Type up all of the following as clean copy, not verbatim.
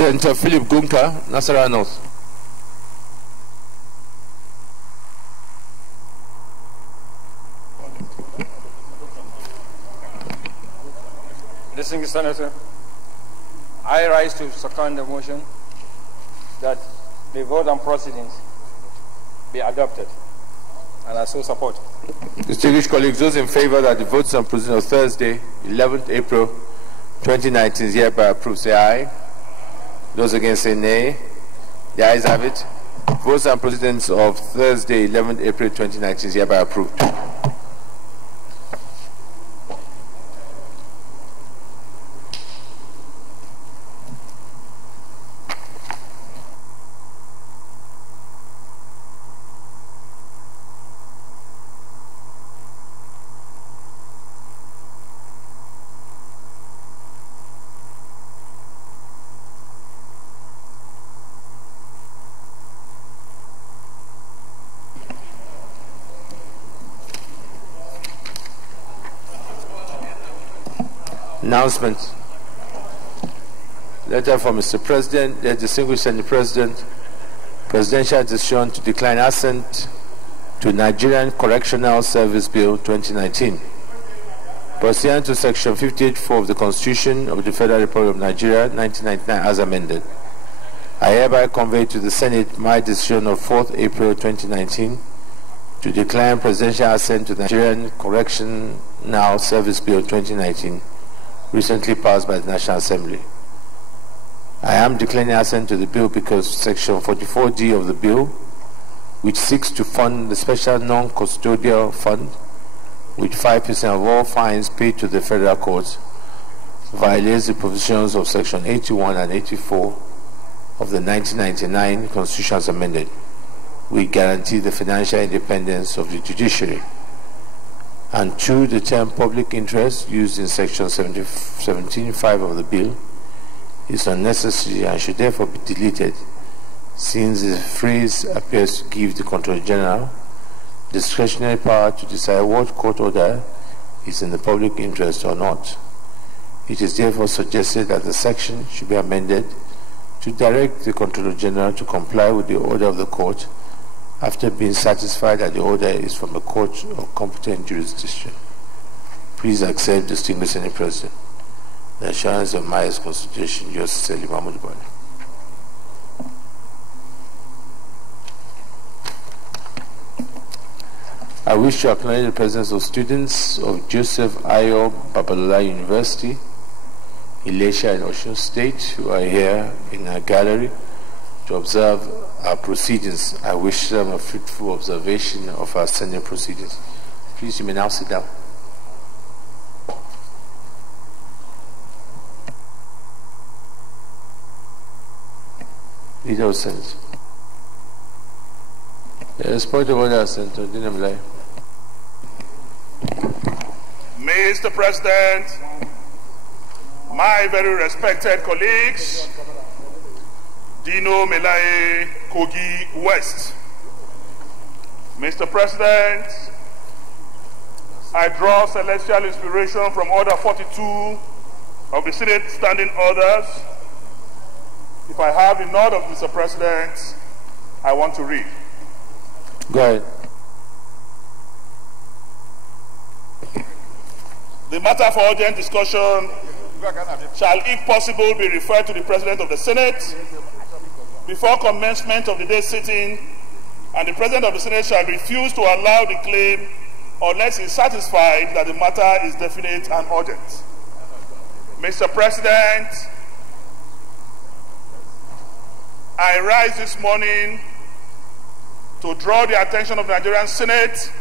Senator Philip Gunka, Nasarawa North. Distinguished Senator, I rise to second the motion that the vote on proceedings be adopted, and I so support. Distinguished colleagues, those in favor that the votes on proceedings of Thursday, 11th April 2019 is hereby approved, say aye. Those against say nay. The ayes have it. Votes on proceedings of Thursday, 11th April 2019 is hereby approved. Announcement. Letter from Mr. President. The distinguished Senate President. Presidential decision to decline assent to Nigerian Correctional Service Bill 2019. Pursuant to Section 58(4) of the Constitution of the Federal Republic of Nigeria, 1999, as amended, I hereby convey to the Senate my decision of 4th April 2019 to decline presidential assent to the Nigerian Correctional Service Bill 2019, recently passed by the National Assembly. I am declining assent to the bill because Section 44D of the bill, which seeks to fund the special non-custodial fund with 5% of all fines paid to the federal courts, violates the provisions of Section 81 and 84 of the 1999 Constitution as amended, which guarantee the financial independence of the judiciary. And 2, the term public interest used in Section 17(5) of the bill is unnecessary and should therefore be deleted, since the phrase appears to give the Controller General discretionary power to decide what court order is in the public interest or not. It is therefore suggested that the section should be amended to direct the Controller General to comply with the order of the court after being satisfied that the order is from a court of competent jurisdiction. Please accept, distinguished Senate President, the assurance of my constitution, Justice Ali Mahmoud Bali. I wish to acknowledge the presence of students of Joseph Ayo Babalola University, Ilesha in Osun State, who are here in our gallery to observe our proceedings. I wish them a fruitful observation of our Senate proceedings. Please, you may now sit down. Leader of Senate. Yes, point of order, Senator Dinamlai. Mr. President, my very respected colleagues, Dino Melaye, Kogi West. Mr. President, I draw celestial inspiration from Order 42 of the Senate Standing Orders. If I have the nod of Mr. President, I want to read. Go ahead. The matter for urgent discussion shall, if possible, be referred to the President of the Senate before commencement of the day's sitting, and the President of the Senate shall refuse to allow the claim unless he is satisfied that the matter is definite and urgent. Mr. President, I rise this morning to draw the attention of the Nigerian Senate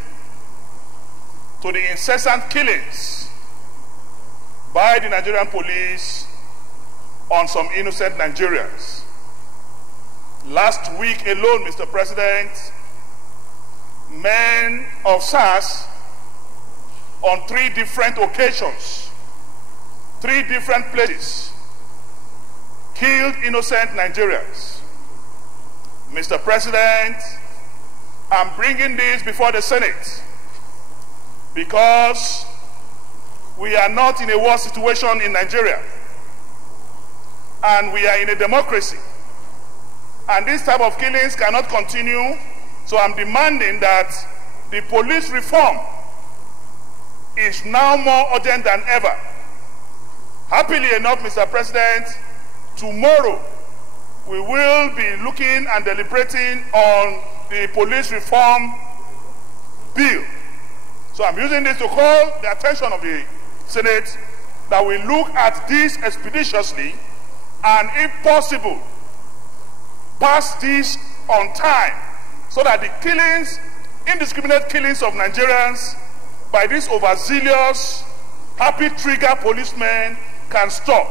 to the incessant killings by the Nigerian police on some innocent Nigerians. Last week alone, Mr. President, men of SARS on 3 different occasions, 3 different places, killed innocent Nigerians. Mr. President, I'm bringing this before the Senate because we are not in a war situation in Nigeria. and we are in a democracy. And this type of killings cannot continue, so I'm demanding that the police reform is now more urgent than ever. Happily enough, Mr. President, tomorrow we will be looking and deliberating on the police reform bill. So I'm using this to call the attention of the Senate that we look at this expeditiously and, if possible, pass this on time so that the killings, indiscriminate killings of Nigerians by these overzealous, happy trigger policemen can stop.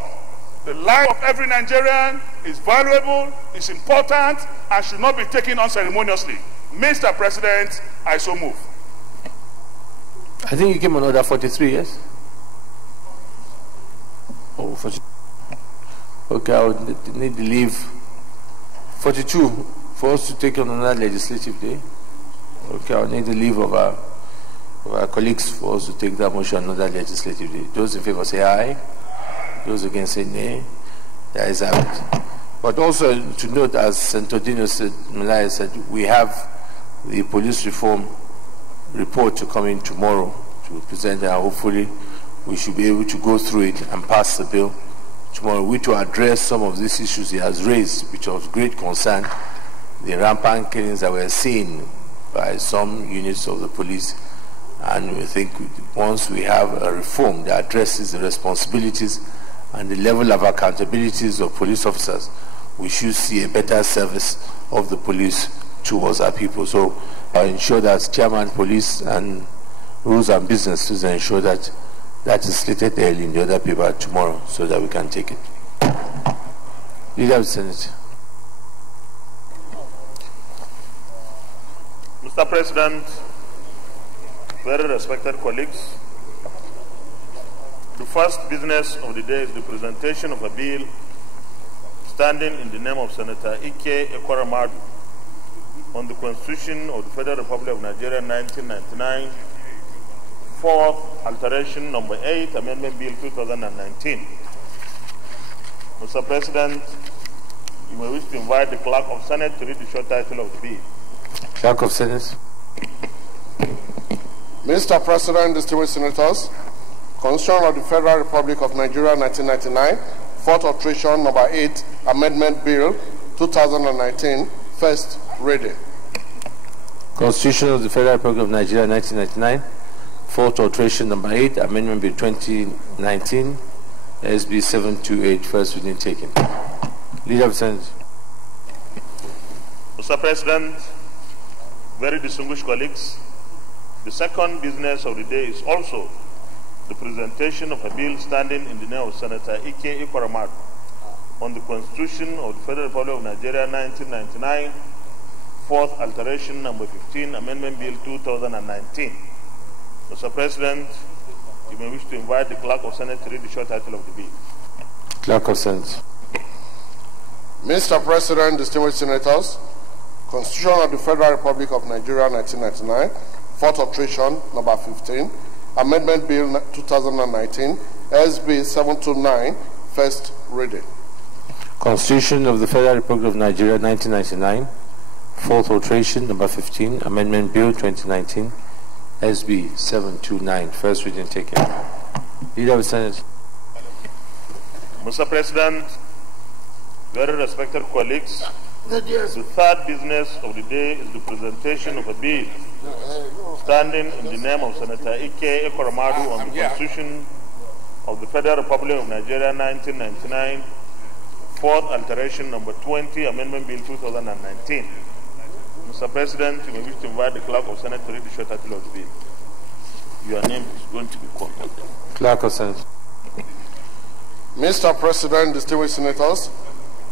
The life of every Nigerian is valuable, is important, and should not be taken unceremoniously. Mr. President, I so move. I think you came on order 43, yes? Oh, 42. Okay, I would need to leave 42 for us to take on another legislative day. Okay, I'll need the leave of our colleagues for us to take that motion on another legislative day. Those in favor say aye. Those against say nay. There is it. But also to note, as Santodino said, Malaya said, we have the police reform report to come in tomorrow to present, and hopefully we should be able to go through it and pass the bill tomorrow. We to address some of these issues he has raised, which are of great concern, the rampant killings that we're seeing by some units of the police. And we think once we have a reform that addresses the responsibilities and the level of accountabilities of police officers, we should see a better service of the police towards our people. So I ensure that Chairman Police and Rules and Business to ensure that that is slated early in the other paper tomorrow so that we can take it. Leader of the Senate. Mr. President, very respected colleagues, the first business of the day is the presentation of a bill standing in the name of Senator Ike Ekwaramadu on the Constitution of the Federal Republic of Nigeria 1999, fourth alteration number 8, Amendment Bill 2019. Mr. President, you may wish to invite the Clerk of Senate to read the short title of the bill. Clerk of Senate. Mr. President, distinguished senators, Constitution of the Federal Republic of Nigeria 1999, fourth alteration number 8, Amendment Bill 2019, first reading. Constitution of the Federal Republic of Nigeria 1999, fourth alteration number 8, Amendment Bill 2019, SB 728, first reading taken. Leader of the Senate. Mr. President, very distinguished colleagues, the second business of the day is also the presentation of a bill standing in the name of Senator Ike Ekwaramadu on the Constitution of the Federal Republic of Nigeria 1999, fourth alteration number 15, Amendment Bill 2019. Mr. President, you may wish to invite the Clerk of Senate to read the short title of the bill. Clerk of Senate. Mr. President, distinguished senators, Constitution of the Federal Republic of Nigeria 1999, fourth alteration number 15, Amendment Bill 2019, SB 729, first reading. Constitution of the Federal Republic of Nigeria 1999, fourth alteration number 15, Amendment Bill 2019, SB 729, first reading taken. Leader of the Senate. Mr. President, very respected colleagues, the third business of the day is the presentation of a bill standing in the name of Senator Ike Ekwaramadu on the Constitution of the Federal Republic of Nigeria 1999, fourth alteration number 20, Amendment Bill 2019. Mr. President, you may wish to invite the Clerk of Senate to read the short title of the bill. Your name is going to be called. Clerk of Senate. Mr. President, distinguished senators,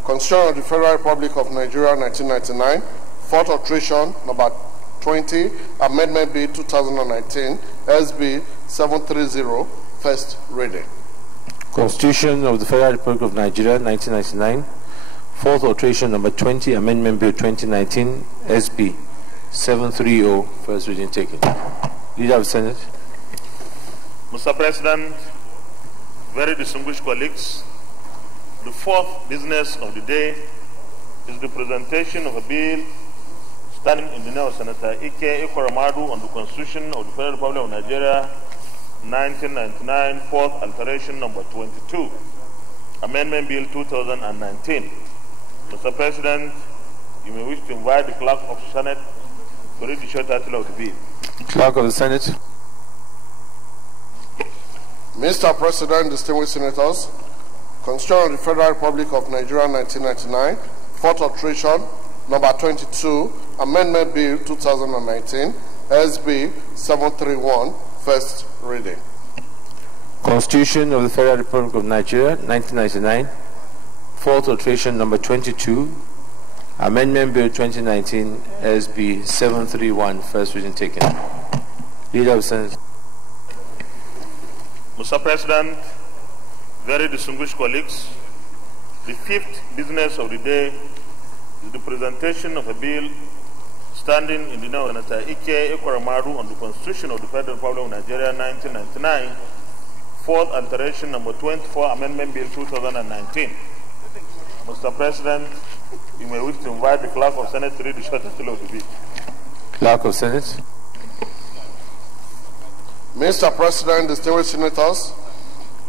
Constitution of the Federal Republic of Nigeria 1999, fourth alteration number 20, Amendment Bill 2019, SB 730, first reading. Constitution of the Federal Republic of Nigeria 1999, fourth alteration number 20, Amendment Bill 2019, SB 730, first reading taken. Leader of the Senate. Mr. President, very distinguished colleagues, The fourth business of the day is the presentation of a bill standing in the name of Senator Ike Ekweremadu on the Constitution of the Federal Republic of Nigeria, 1999, fourth alteration number 22, Amendment Bill 2019. Mr. President, you may wish to invite the Clerk of the Senate to read the short title of the bill. Clerk of the Senate. Mr. President, distinguished senators, Constitution of the Federal Republic of Nigeria, 1999, fourth alteration, number 22, Amendment Bill 2019, SB 731, first reading. Constitution of the Federal Republic of Nigeria, 1999, fourth alteration, number 22, Amendment Bill 2019, SB 731, first reading taken. Leader of the Senate. Mr. President, very distinguished colleagues, the fifth business of the day is the presentation of a bill standing in the name of Senator Ike Ekweremadu on the Constitution of the Federal Republic of Nigeria, 1999, fourth alteration number 24, Amendment Bill 2019. Mr. President, you may wish to invite the Clerk of Senate to read the short title of the bill. Clerk of Senate. Mr. President, distinguished senators,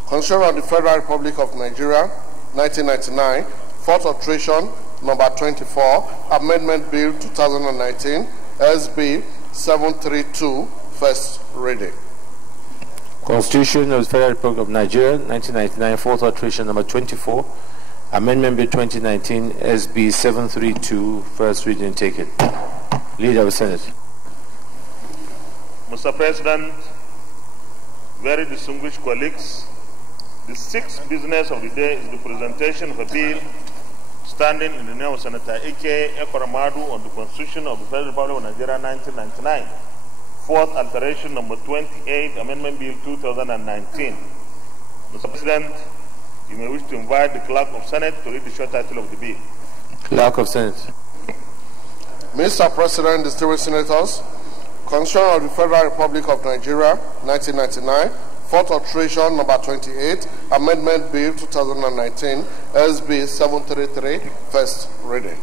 Constitution of the Federal Republic of Nigeria, 1999, fourth alteration, number 24, Amendment Bill 2019, SB 732, first reading. Constitution of the Federal Republic of Nigeria, 1999, fourth alteration, number 24, Amendment Bill 2019, SB 732, first reading taken. Leader of the Senate. Mr. President, very distinguished colleagues, the sixth business of the day is the presentation of a bill standing in the name of Senator Ike Ekweremadu on the Constitution of the Federal Republic of Nigeria, 1999, fourth alteration number 28, Amendment Bill 2019. Mr. President, you may wish to invite the Clerk of Senate to read the short title of the bill. Clerk of Senate. Mr. President, distinguished senators, Constitution of the Federal Republic of Nigeria, 1999, fourth alteration, number 28, Amendment Bill 2019, SB 733, first reading.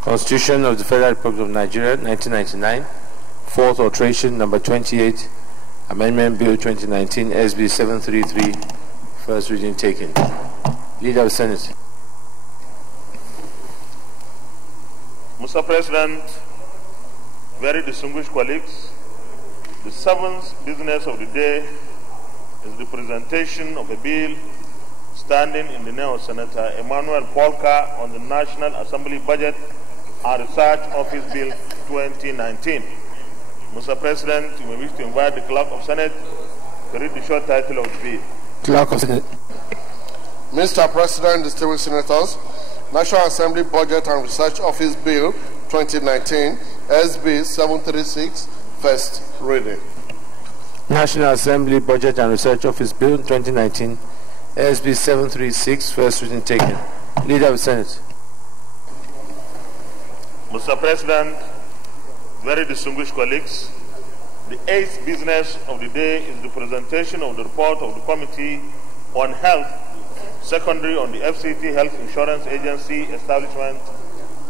Constitution of the Federal Republic of Nigeria, 1999, fourth alteration, number 28, Amendment Bill 2019, SB 733, first reading taken. Leader of the Senate. Mr. President, very distinguished colleagues, the seventh business of the day is the presentation of a bill standing in the name of Senator Emmanuel Polka on the National Assembly Budget and Research Office Bill 2019. Mr. President, you may wish to invite the Clerk of Senate to read the short title of the bill. Clerk of Senate. Mr. President, distinguished senators, National Assembly Budget and Research Office Bill 2019, SB 736, first reading. National Assembly Budget and Research Office Bill 2019, SB 736, first reading taken. Leader of the Senate. Mr. President, very distinguished colleagues, the eighth business of the day is the presentation of the report of the Committee on Health, secondary on the FCT Health Insurance Agency Establishment,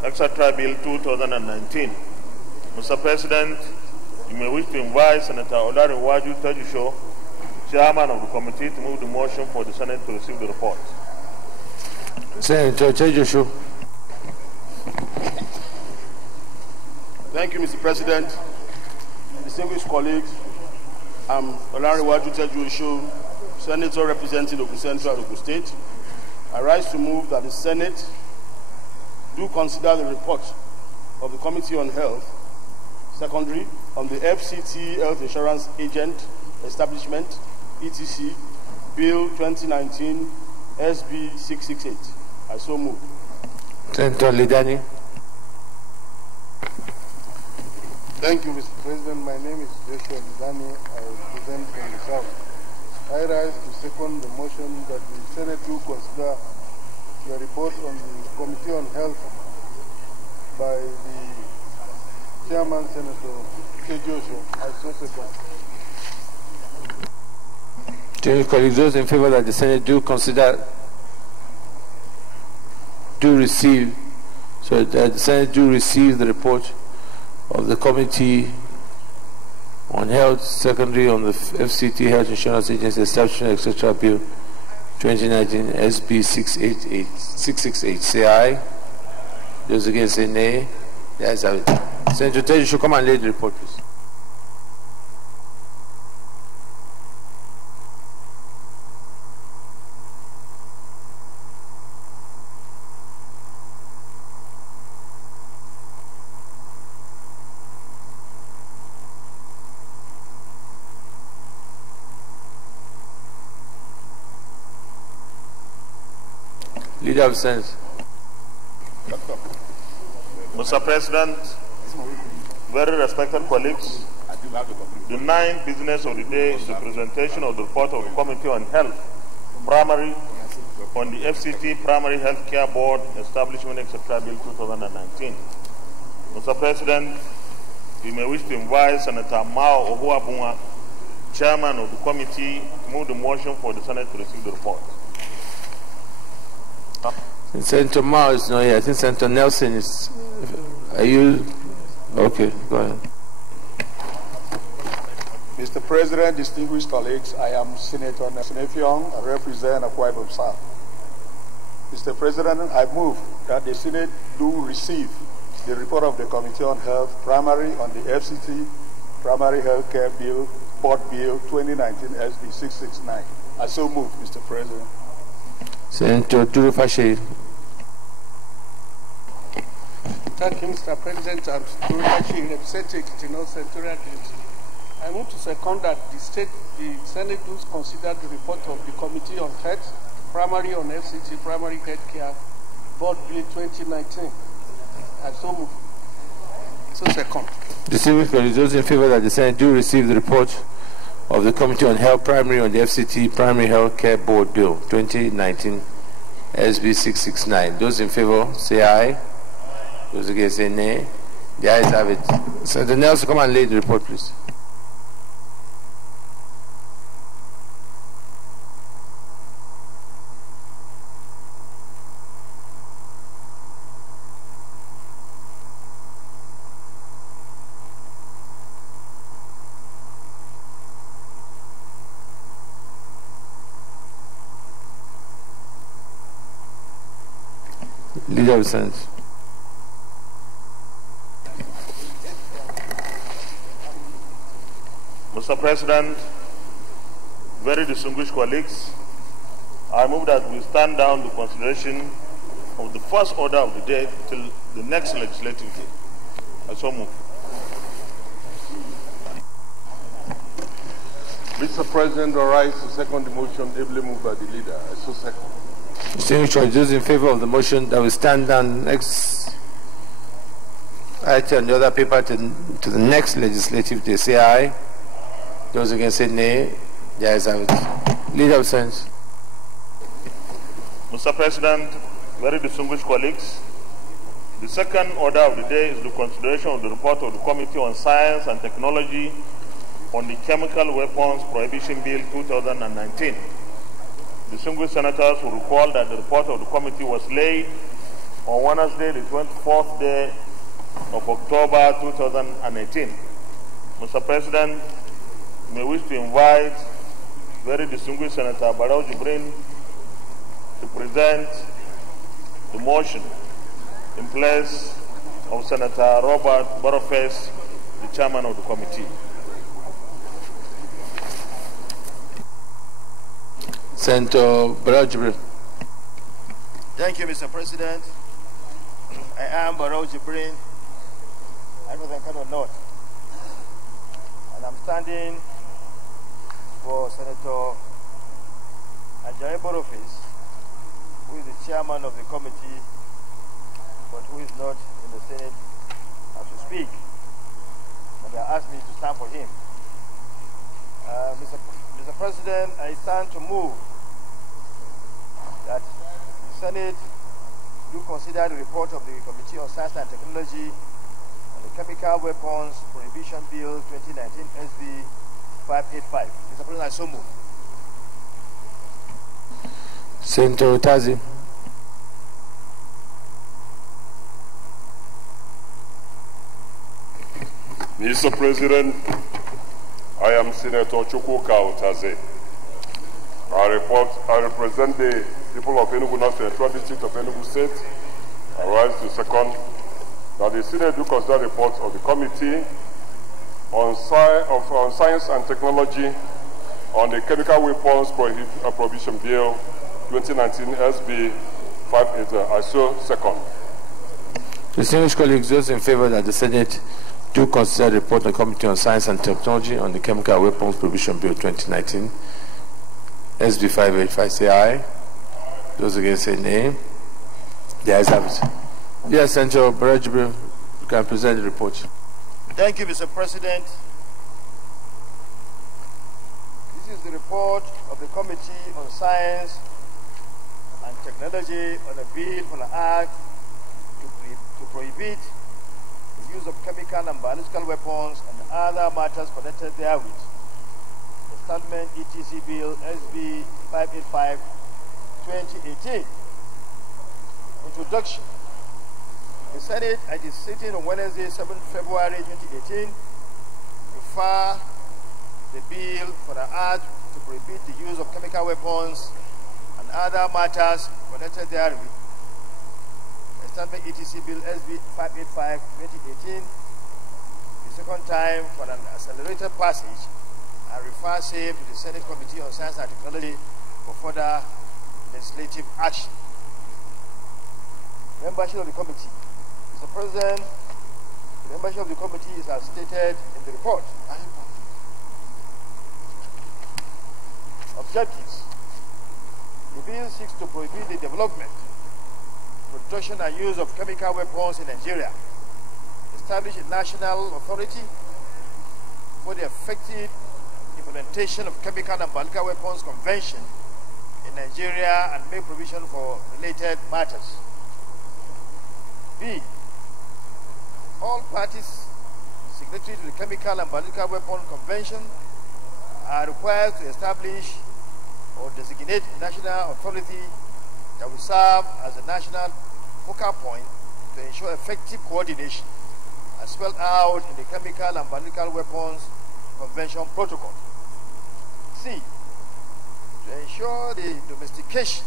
etc. Bill 2019. Mr. President, you may wish to invite Senator Olarewaju Tejusho, Chairman of the committee, to move the motion for the Senate to receive the report. Senator Tejusho. Thank you, Mr. President. Distinguished colleagues, I'm Olarewaju Tejusho, Senator representing Ogun Central, Ogun State. I rise to move that the Senate do consider the report of the Committee on Health, secondary, on the FCT Health Insurance Agent Establishment, ETC, Bill 2019, SB 668. I so move. Senator Lidani. Thank you, Mr. President. My name is Joshua Lidani. I represent from the South. I rise to second the motion that the Senate do consider the report on the Committee on Health by the Chairman, Senator Tejusho. I so second. Colleagues, those in favor that the Senate do consider do receive, so that the Senate do receive the report of the Committee on Health, secondary on the FCT Health Insurance Agency Establishment, etc. Bill 2019 SB 668. Say aye. Those against say nay. The ayes have it. Senator Tej, you should come and lay the report, please. Leader of Senate. Mr. President, very respected colleagues, the ninth business of the day is the presentation of the report of the Committee on Health, Primary, on the FCT Primary Health Care Board Establishment, etc. Bill 2019. Mr. President, we may wish to invite Senator Mao Ohuabunwa, Chairman of the committee, to move the motion for the Senate to receive the report. Senator Mao is not here. I think Senator Nelson is. Are you? Okay, go ahead. Mr. President, distinguished colleagues, I am Senator Nelson Effiong. I represent Akwa Ibom South. Mr. President, I move that the Senate do receive the report of the Committee on Health, Primary, on the FCT Primary Health Care Bill, Board Bill 2019 SB 669. I so move, Mr. President. Senator Durufashe. Thank you, Mr. President. I'm Durufashe, representing North Senatorial District. I move to second that the Senate does consider the report of the Committee on Health, Primary on FCT, Primary Health Care, Board Bill 2019. I so move. So second. Distinguished colleagues, those in favor that the Senate do receive the report of the Committee on Health, Primary on the FCT Primary Health Care Board Bill 2019 SB 669. Those in favor say aye. Those against say nay. The ayes have it. Senator Nelson, come and lay the report, please. Leader of the Senate. Mr. President, very distinguished colleagues, I move that we stand down the consideration of the first order of the day till the next legislative day. I so move. Mr. President, I rise to second the motion ably moved by the leader. I so second. Distinguished colleagues, those in favor of the motion that we stand down next item, the other paper to the next legislative day, say aye. Those against say nay. The ayes have it. Leader of Senate. Mr. President, very distinguished colleagues, the second order of the day is the consideration of the report of the Committee on Science and Technology on the Chemical Weapons Prohibition Bill 2019. Distinguished senators will recall that the report of the committee was laid on Wednesday, the 24th day of October 2018. Mr. President, you may wish to invite very distinguished Senator Barrow Jibrin to present the motion in place of Senator Robert Boroface, the chairman of the committee. Senator Barrow Jibrin. Thank you, Mr. President. I am Barrow Jibrin. I represent Kano North. And I'm standing for Senator Ajayi Boroface, who is the chairman of the committee, but who is not in the Senate as we speak. But they asked me to stand for him. Mr. President, I stand to move that the Senate do consider the report of the Committee on Science and Technology on the Chemical Weapons Prohibition Bill 2019 SB 585. Mr. President, I so move. Senator Tazi. Mr. President, I am Senator Chukwuka Utaze. I represent the people of Enugu North Central District of Enugu State. I rise to second that the Senate do consider the report of the Committee on Science and Technology on the Chemical Weapons Prohibition Bill 2019 SB 580. I so second. Distinguished colleagues, those in favor that the Senate do consider the report of the Committee on Science and Technology on the Chemical Weapons Prohibition Bill 2019 SB 585 say aye. Those against say nay. The ayes have it. Yes, Senator Barajibri, you can present the report. Thank you, Mr. President. This is the report of the Committee on Science and Technology on a bill for an act to prohibit the use of chemical and biological weapons and other matters connected therewith. Adjournment ETC Bill SB 585 2018. Introduction. The Senate at its sitting on Wednesday, 7 February 2018, refer the bill for an act to prohibit the use of chemical weapons and other matters connected therewith. Adjournment ETC Bill SB 585 2018, the second time for an accelerated passage, and refer same to the Senate Committee on Science and Technology for further legislative action. Membership of the committee. Mr. President, the membership of the committee is as stated in the report. Objectives. The bill seeks to prohibit the development, production and use of chemical weapons in Nigeria, establish a national authority for the effective implementation of Chemical and Biological Weapons Convention in Nigeria and make provision for related matters. B. All parties signatory to the Chemical and Biological Weapons Convention are required to establish or designate a national authority that will serve as a national focal point to ensure effective coordination as spelled out in the Chemical and Biological Weapons Convention Protocol. C. To ensure the domestication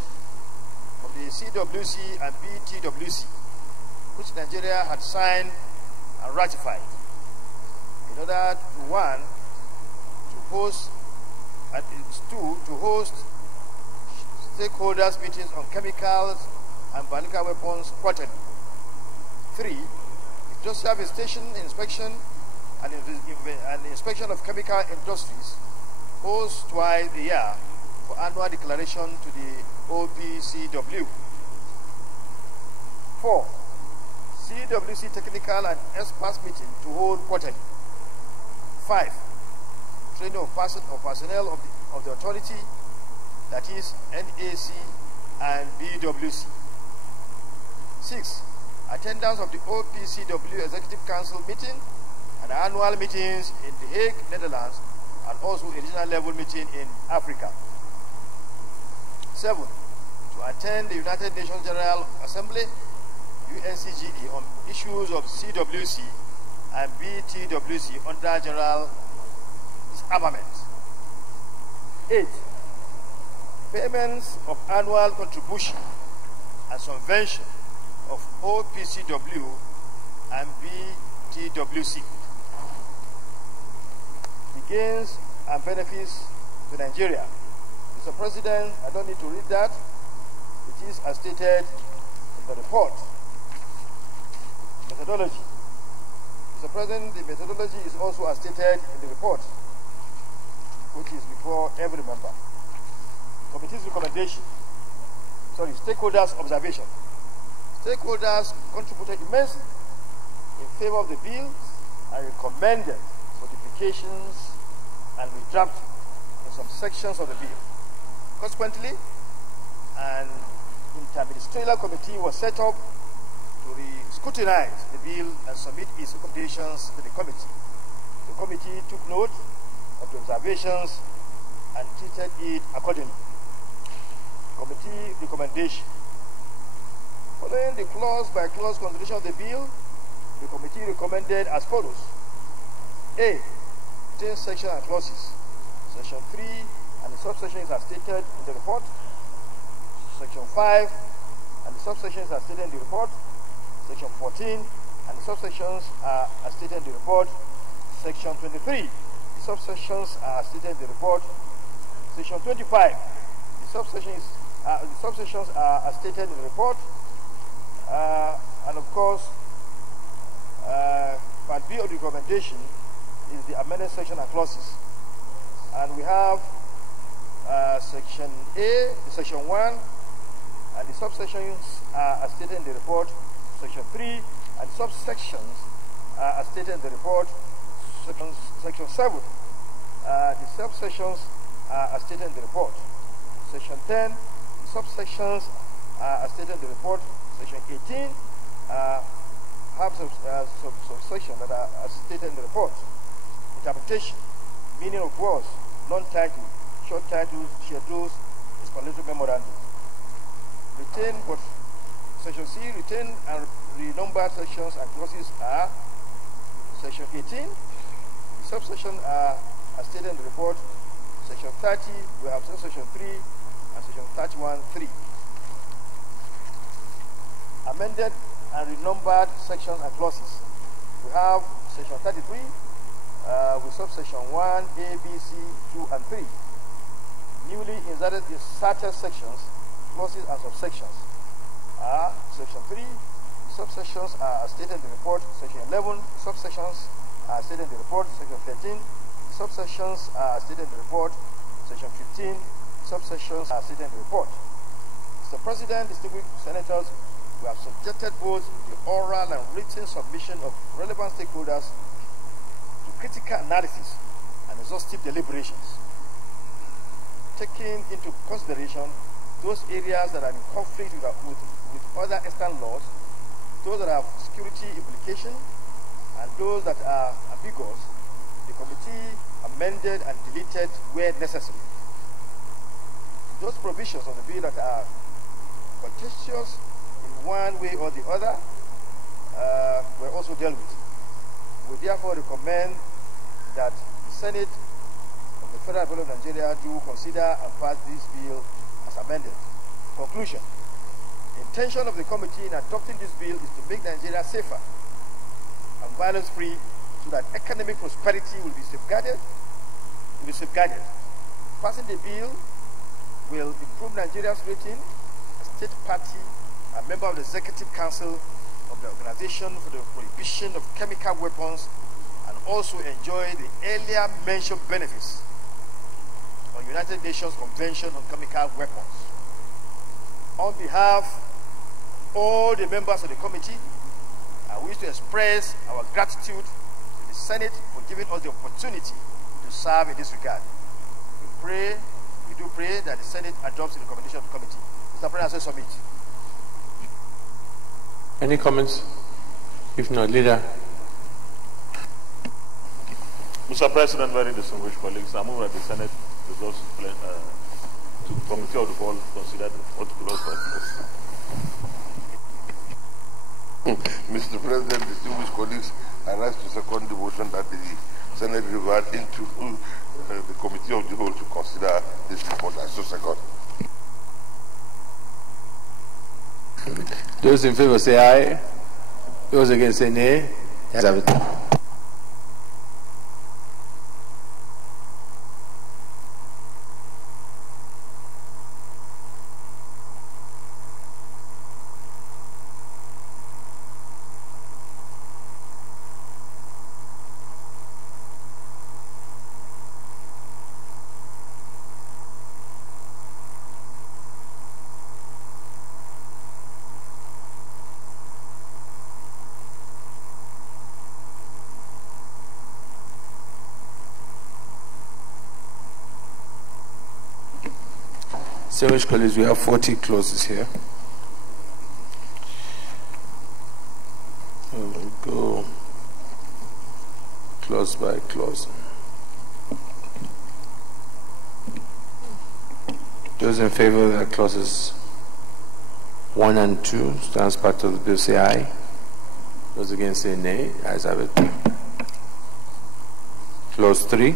of the CWC and BTWC, which Nigeria had signed and ratified, in order to, 1, to host, and 2, to host stakeholders meetings on chemicals and biological weapons quarterly. 3, just have a station inspection and inspection of chemical industries host twice a year for annual declaration to the OPCW. 4, CWC technical and experts meeting to hold quarterly. 5, training of personnel of the authority, that is NAC and BWC. 6, attendance of the OPCW Executive Council meeting and annual meetings in The Hague, Netherlands, and also a regional level meeting in Africa. 7, to attend the United Nations General Assembly, UNCGE, on issues of CWC and BTWC under general disarmament. 8, payments of annual contribution and subvention of OPCW and BTWC. The gains and benefits to Nigeria. Mr. President, I don't need to read that. It is as stated in the report. Methodology. Mr. President, the methodology is also as stated in the report, which is before every member. Committee's recommendation. Stakeholders' observation. Stakeholders contributed immensely in favor of the bill and recommended modifications and redrafting in some sections of the bill. Consequently, an interministerial committee was set up to scrutinize the bill and submit its recommendations to the committee. The committee took note of the observations and treated it accordingly. Committee recommendation. Following the clause-by-clause consideration of the bill, the committee recommended as follows. A, contains sections and clauses. Section 3 and the subsections are stated in the report. Section 5 and the subsections are stated in the report. Section 14 and the subsections are stated in the report. Section 23, the subsections are stated in the report. Section 25, the subsections are stated in the report. And of course, Part B of the recommendation is the amended section and clauses. And we have Section A, Section 1, and the subsections are stated in the report. Section 3, and subsections are stated in the report. Section 7, the subsections are stated in the report. Section 10, the subsections are stated in the report. Section 18 have subsections that are stated in the report. Interpretation, meaning of words, non-title, short titles, schedules, explanatory memorandum. Retain, but Section C, retain and renumbered sections and clauses are Section 18, the subsection are stated in the report. Section 30, we have Section 3 and Section 31.3. Amended and renumbered sections and clauses. We have Section 33 with subsection 1, A, B, C, 2, and 3. Newly inserted sections, clauses, and subsections are Section 3, subsections are stated in the report. Section 11, subsections are stated in the report. Section 13, subsections are stated in the report. Section 15, subsections are stated in the report. Mr. President, distinguished senators, we have subjected both the oral and written submission of relevant stakeholders to critical analysis and exhaustive deliberations, taking into consideration those areas that are in conflict with other external laws, those that have security implication, and those that are ambiguous. The committee amended and deleted where necessary. Those provisions of the bill that are contentious in one way or the other were also dealt with. We therefore recommend that the Senate of the Federal Republic of Nigeria do consider and pass this bill as amended. Conclusion. The intention of the committee in adopting this bill is to make Nigeria safer and violence-free so that economic prosperity will be safeguarded. Passing the bill will improve Nigeria's rating as a state party and member of the Executive Council of the Organization for the Prohibition of Chemical Weapons, and also enjoy the earlier mentioned benefits of United Nations Convention on Chemical Weapons. On behalf of all the members of the committee, I wish to express our gratitude to the Senate for giving us the opportunity to serve in this regard. We do pray that the Senate adopts the recommendation of the committee. Mr. President, I say submit. Any comments? If not, leader. Mr. President, very distinguished colleagues, I move that the Senate resolves to the Committee of the Whole consider the particular questions. Mr. President, distinguished colleagues, I rise to second the motion that the Senate revert into the Committee of the Whole to consider this report. I so second. Those in favor say aye. Those against say nay. Yes, have it. Distinguished colleagues, we have 40 clauses here. We'll go clause by clause. Those in favor of the clauses 1 and 2 stands part of the bill, say aye. Those against say nay. Ayes have it. Clause 3.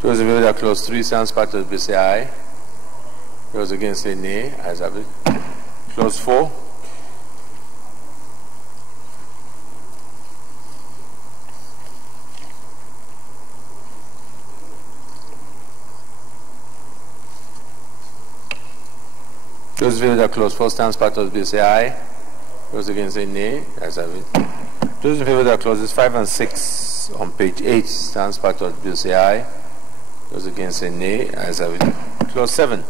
Those in favor that clause 3 stands part of the bill say aye. Those against say nay. Ayes have it. Clause 4. Those in favor that clause 4 stands part of the bill say aye. Those against say nay. Ayes have it. Those in favor that clauses 5 and 6 on page 8 stands part of the bill say aye. Those against say nay. Ayes have it. Clause 7.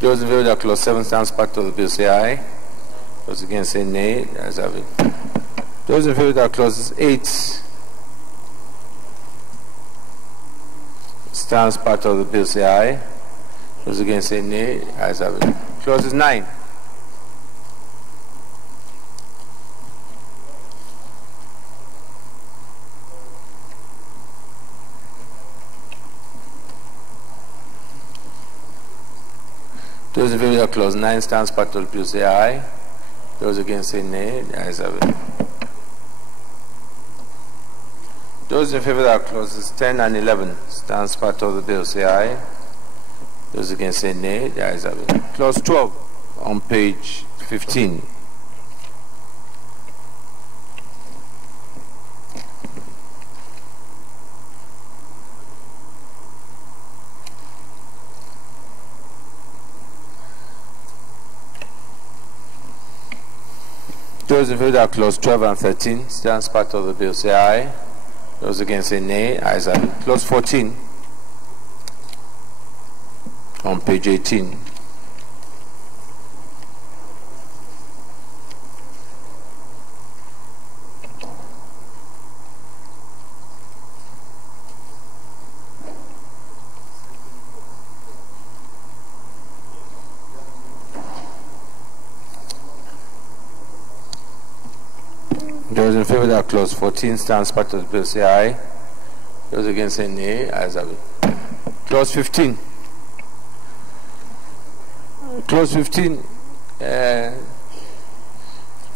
Those in favor that clause 7 stands part of the bill say aye. Those against say nay. Ayes have it. Those in favor that clauses 8 stands part of the bill say aye. Those against say nay. Ayes have it. Clauses 9. Those in favor that clause 9 stands part of the bill say aye. Those against say nay. Ayes have it. Those in favor that clauses 10 and 11 stands part of the bill say aye. Those against say nay. The ayes have it. Clause 12 on page 15. Those in favor that clause 12 and 13 stands part of the bill say aye. Those against say nay. Ayes have it. Clause 14 on page 18. Those in favor that clause 14 stands part of the bill say aye. Those against say nay. Ayes have it. Clause 15. Clause 15.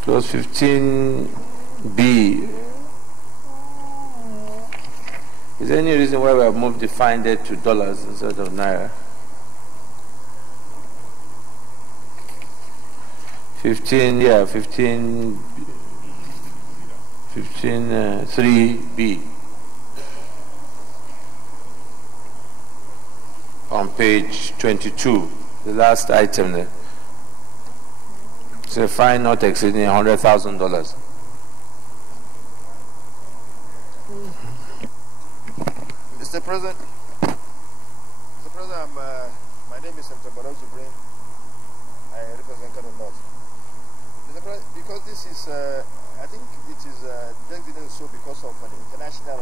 Clause 15B. Is there any reason why we have moved the fine debt to dollars instead of naira? 3B on page 22, the last item there. It's a fine not exceeding $100,000. Mr. President, my name is Mr. Barajibrin. I represent Kano North. Mr. President, because this is, I think it is designated so because of the international,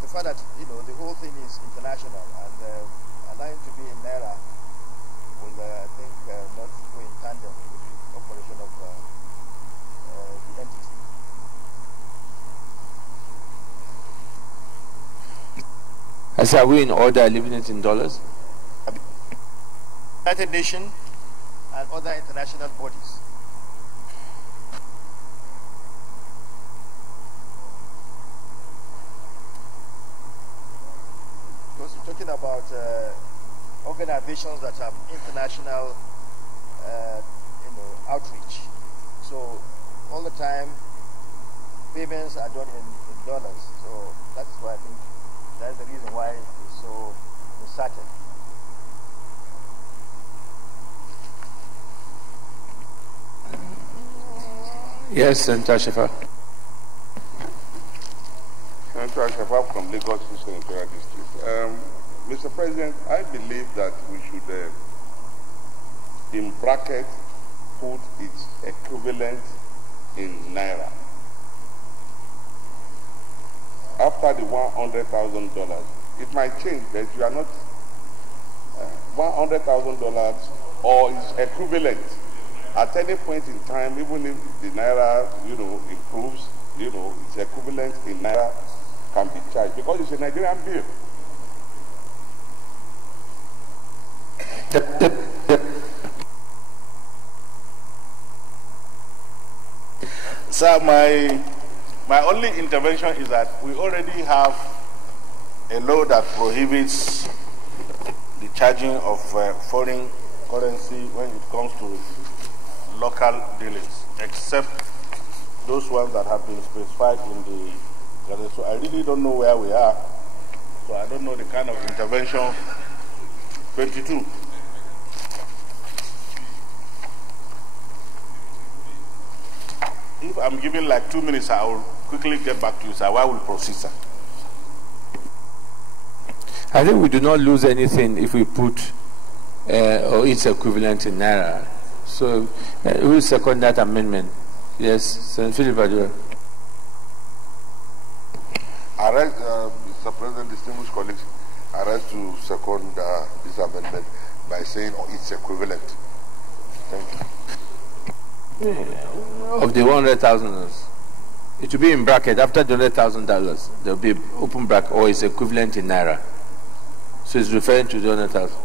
the fact that, you know, the whole thing is international and allowing to be in Naira will, I think, not go in tandem with the operation of the entity. I say, are we in order leaving it in dollars? United Nations and other international bodies. Because we're talking about organizations that have international, outreach. So all the time, payments are done in dollars. So that's why I think that's the reason why it's so inserted. Yes, Senator Shefa. Senator Shefa from Lagos Senatorial District. Mr. President, I believe that we should, in bracket, put its equivalent in naira. After the $100,000, it might change, but you are not $100,000 or its equivalent at any point in time, even if the naira, improves, its equivalent in naira can be charged because it's a Nigerian bill. Sir, my only intervention is that we already have a law that prohibits the charging of foreign currency when it comes to local dealings, except those ones that have been specified in the. So I really don't know where we are. So I don't know the kind of intervention. 22. If I'm given like 2 minutes, I will quickly get back to you, sir. Why will proceed, sir? I think we do not lose anything if we put or its equivalent in naira. So we will second that amendment. Yes, Senator Philip Adjournment. Mr. President, distinguished colleagues, I rise to second this amendment by saying its equivalent. Thank you. Of the $100,000, it will be in bracket. After the $100,000, there will be open bracket or its equivalent in naira. So it's referring to the 100,000.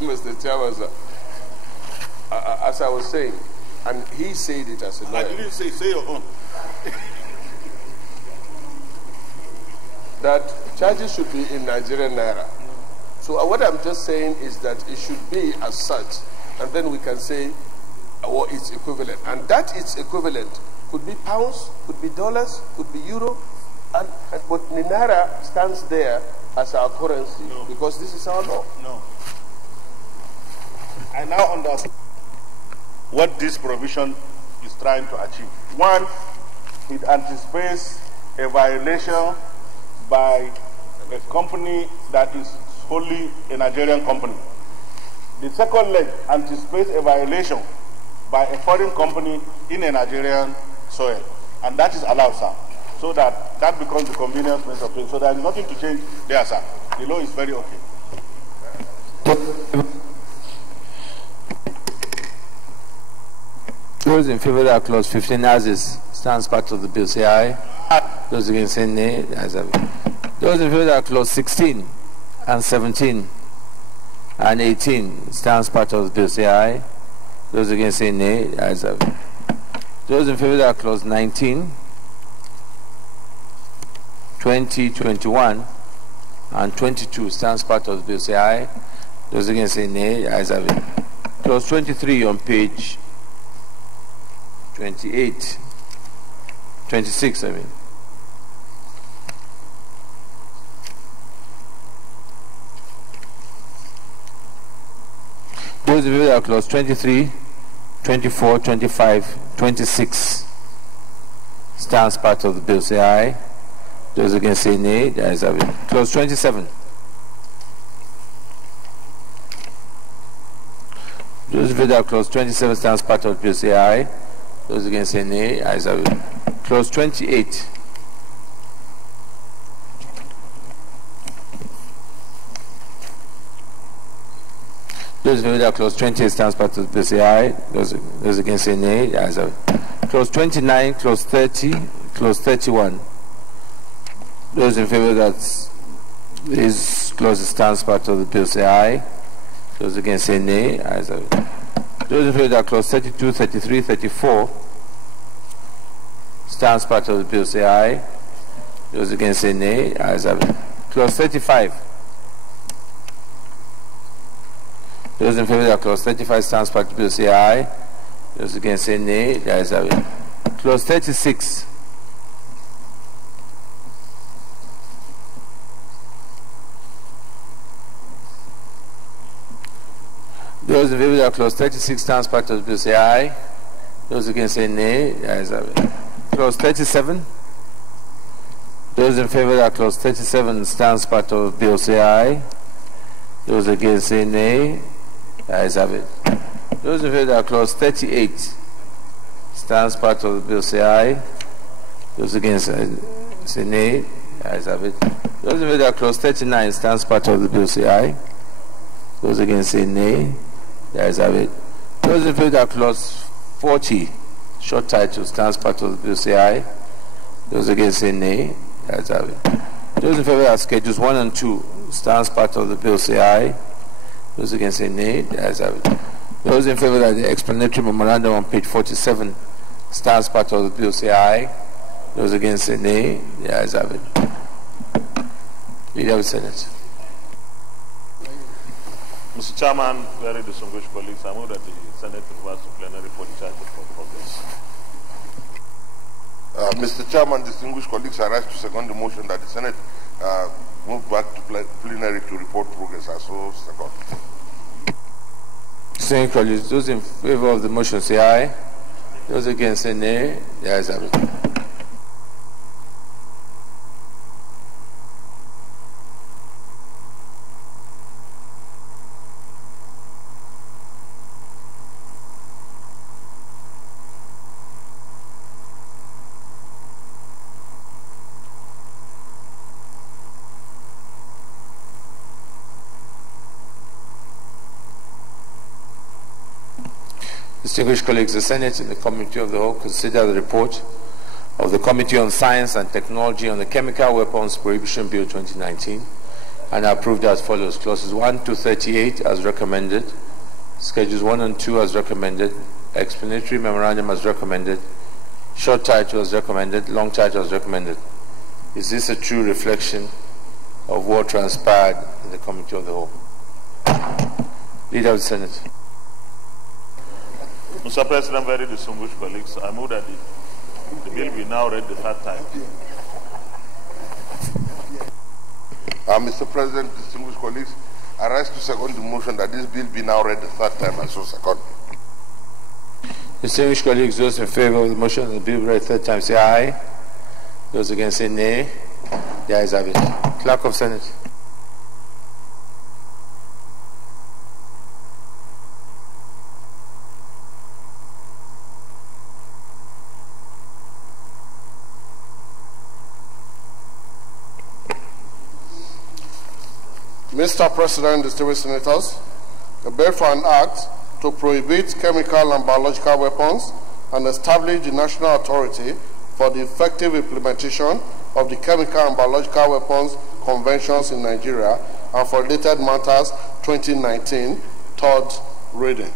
Mr. Chairman, sir, as I was saying, and he said it as a lawyer. I didn't say your own. That charges should be in Nigerian naira. So what I'm just saying is that it should be as such, and then we can say what its equivalent. And that its equivalent could be pounds, could be dollars, could be euro, but the naira stands there as our currency because this is our law. No. I now understand what this provision is trying to achieve. One, it anticipates a violation by a company that is wholly a Nigerian company. The second leg anticipates a violation by a foreign company in a Nigerian soil. And that is allowed, sir. So that becomes the convenience means of things. So there is nothing to change there, sir. The law is very okay. Those in favor of clause 15 as is stands part of the bill say aye. Those against say nay. Those in favor of clause 16 and 17 and 18 stands part of the bill say aye. Those against say nay. Those in favor of clause 19, 20, 21 and 22 stands part of the bill say aye. Those against say nay. Clause 23 on page 26, I mean. Those in favor of clause 23, 24, 25, 26 stands part of the bill say aye. Those against say nay. Clause 27. Those in favor of clause 27 stands part of the bill say aye. Those against say nay. Ayes have it. Clause 28. Those in favor of clause 28 stands part of the bill say aye. Those against say nay. Ayes have it. Clause 29, clause 30, clause 31. Those in favor that these clauses stands part of the bill say aye. Those against say nay. Ayes have it. Those in favor that clause 32, 33, 34 stands part of the bill say aye. Those against say nay. Ayes have it. Clause 35. Those in favor that clause 35 stands part of the bill say aye. Those against say nay. Ayes have it. Clause 36. Those in favor that Clause 36 stands part of the bill say aye. Those against say nay. The ayes have it. Clause 37. Those in favor that Clause 37 stands part of the bill say aye. Those against say nay. The ayes have it. Those in favor that Clause 38 stands part of the bill say aye. Those against say nay. The ayes have it. Those in favor that Clause 39 stands part of the bill say aye. Those against say nay. The ayes have it. Those in favor that Clause 40 short title stands part of the bill say aye. Those against say nay. The ayes have it. Those in favor that Schedules 1 and 2 stands part of the bill say aye. Those against say nay. The ayes have it. Those in favor that the explanatory memorandum on page 47 stands part of the bill say aye. Those against say nay. The ayes have it. Leader of the Senate. Mr. Chairman, very distinguished colleagues, I move that the Senate reverse to plenary for the charge of progress. Mr. Chairman, distinguished colleagues, I rise to second the motion that the Senate move back to plenary to report progress. I so second. Distinguished colleagues, those in favor of the motion say aye. Those against say nay. The ayes have it. Distinguished colleagues, the Senate and the Committee of the Whole consider the report of the Committee on Science and Technology on the Chemical Weapons Prohibition Bill 2019 and approved as follows. Clauses 1 to 38 as recommended, Schedules 1 and 2 as recommended, explanatory memorandum as recommended, short title as recommended, long title as recommended. Is this a true reflection of what transpired in the Committee of the Whole? Leader of the Senate. Mr. President, very distinguished colleagues, I move that the bill be now read the third time. Mr. President, distinguished colleagues, I rise to second the motion that this bill be now read the third time. I so second. Distinguished colleagues, those in favor of the motion that the bill be read the third time say aye. Those against say nay. The ayes have it. Clerk of Senate. Mr. President, distinguished senators, a bill for an act to prohibit chemical and biological weapons and establish the national authority for the effective implementation of the Chemical and Biological Weapons Conventions in Nigeria and for related matters 2019, third reading.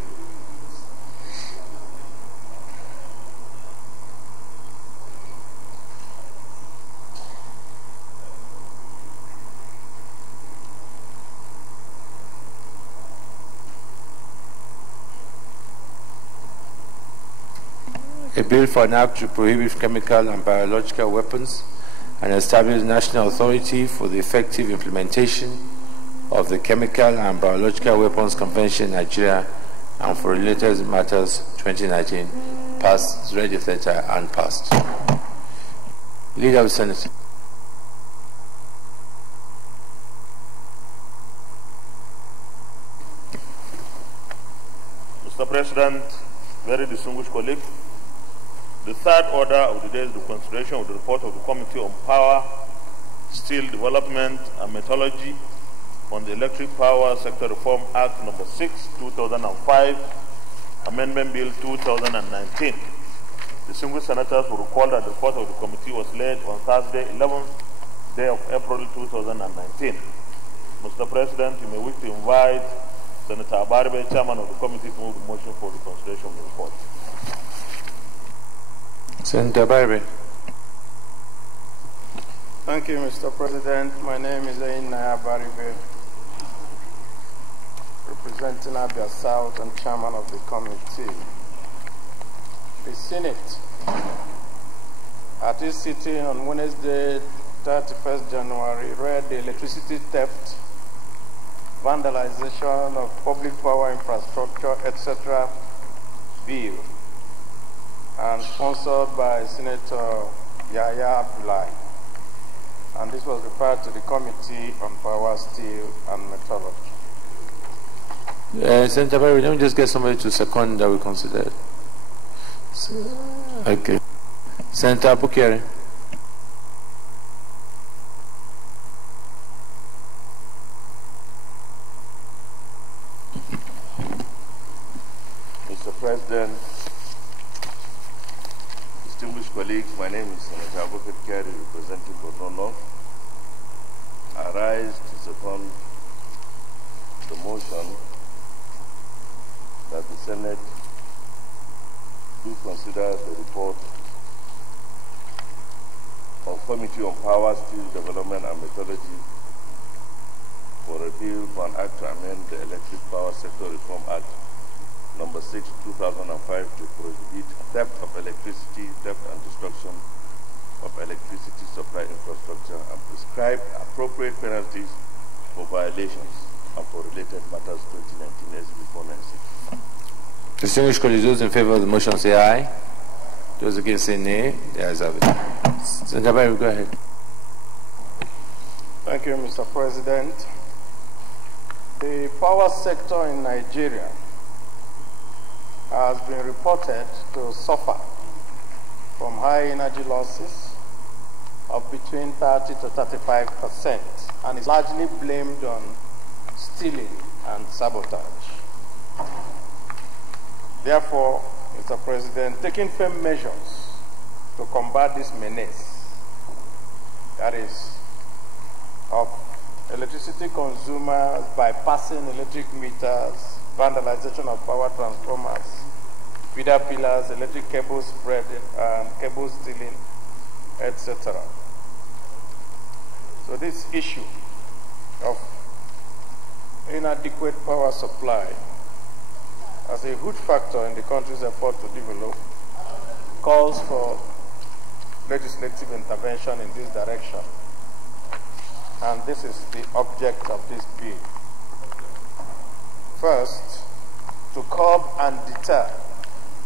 A bill for an act to prohibit chemical and biological weapons and establish national authority for the effective implementation of the Chemical and Biological Weapons Convention in Nigeria and for related matters 2019, passed, read the letter and passed. Leader of the Senate. Mr. President, very distinguished colleagues, the third order of the day is the consideration of the report of the Committee on Power, Steel Development and Metallurgy on the Electric Power Sector Reform Act No. 6, 2005, Amendment Bill 2019. Distinguished senators will recall that the report of the committee was laid on Thursday, 11th day of April 2019. Mr. President, you may wish to invite Senator Abaribe, Chairman of the committee, to move the motion for the consideration of the report. Senator Abaribe. Thank you, Mr. President. My name is Aina Abaribe, representing Abia South and Chairman of the committee. The Senate, at its sitting on Wednesday, 31st January, read the electricity theft Vandalization of Public Power Infrastructure, etc. bill, and sponsored by Senator Yahya Abdullahi. And this was referred to the Committee on Power, Steel, and Metallurgy. Senator Barry, let me just get somebody to second that we consider it. Okay. Senator Bukere. Mr. President, distinguished colleagues, my name is Senator Bukere, representing Borno. I rise to second the motion that the Senate do consider the report of Committee on Power, Steel, Development and Metallurgy for a bill for an act to amend the Electric Power Sector Reform Act number 6, 2005 to prohibit theft of electricity, theft and destruction of electricity supply infrastructure, and prescribe appropriate penalties for violations and for related matters 2019 SB 496. Distinguished colleagues, those in favor of the motion say aye. Those against say nay. The ayes have it. Senator Barry, go ahead. Thank you, Mr. President. The power sector in Nigeria has been reported to suffer from high energy losses of between 30 to 35%, and is largely blamed on stealing and sabotage. Therefore, Mr. President, taking firm measures to combat this menace, that is, of electricity consumers bypassing electric meters, vandalization of power transformers, feeder pillars, electric cable spreading, and cable stealing, etc. So this issue of inadequate power supply as a huge factor in the country's effort to develop calls for legislative intervention in this direction. And this is the object of this bill. First, to curb and deter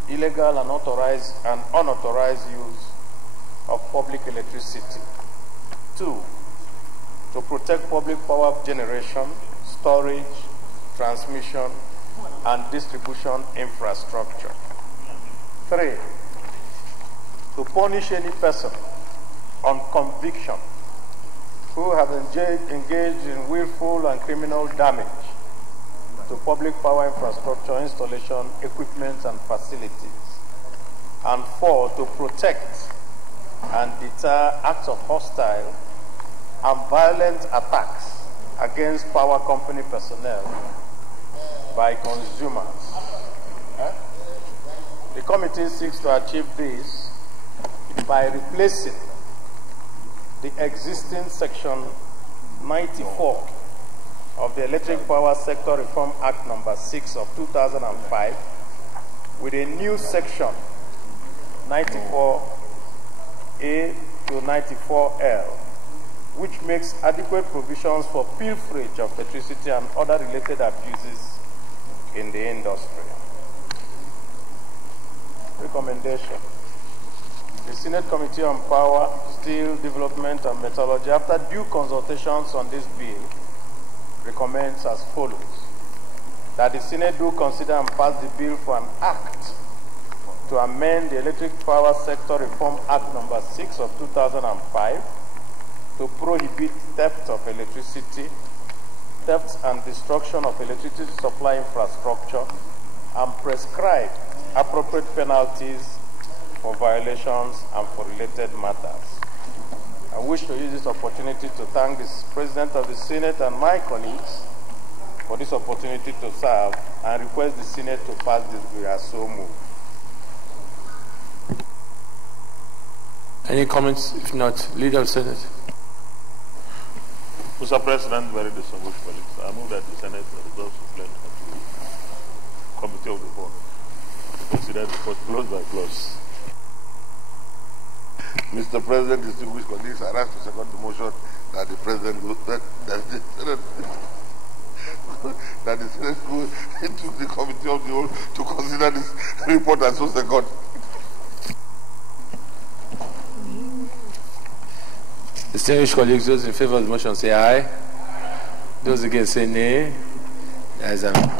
illegal and authorized and unauthorized use of public electricity. 2, to protect public power generation, storage, transmission, and distribution infrastructure. 3, to punish any person on conviction who have engaged in willful and criminal damage to public power infrastructure, installation, equipment, and facilities. And 4, to protect and deter acts of hostile and violent attacks against power company personnel by consumers. The committee seeks to achieve this by replacing the existing section 94 of the Electric Power Sector Reform Act number 6 of 2005 with a new section 94A to 94L, which makes adequate provisions for pilferage of electricity and other related abuses in the industry. Recommendation. The Senate Committee on Power, Steel, Development and Metallurgy, after due consultations on this bill, recommends as follows: that the Senate do consider and pass the bill for an act to amend the Electric Power Sector Reform Act number 6 of 2005 to prohibit theft of electricity, theft and destruction of electricity supply infrastructure, and prescribe appropriate penalties for violations and for related matters. I wish to use this opportunity to thank the President of the Senate and my colleagues for this opportunity to serve, and request the Senate to pass this bill as so moved. Any comments? If not, Leader of the Senate. Mr. President, very distinguished colleagues, I move that the Senate resolves to plenary to Committee of the Board to consider the report clause by clause. Mr. President, distinguished colleagues, I rise to second the motion that the President that the Senate that the Senate go into the committee of the whole to consider this report as so second. Distinguished colleagues, those in favor of the motion say aye. Those against say nay. The ayes have it.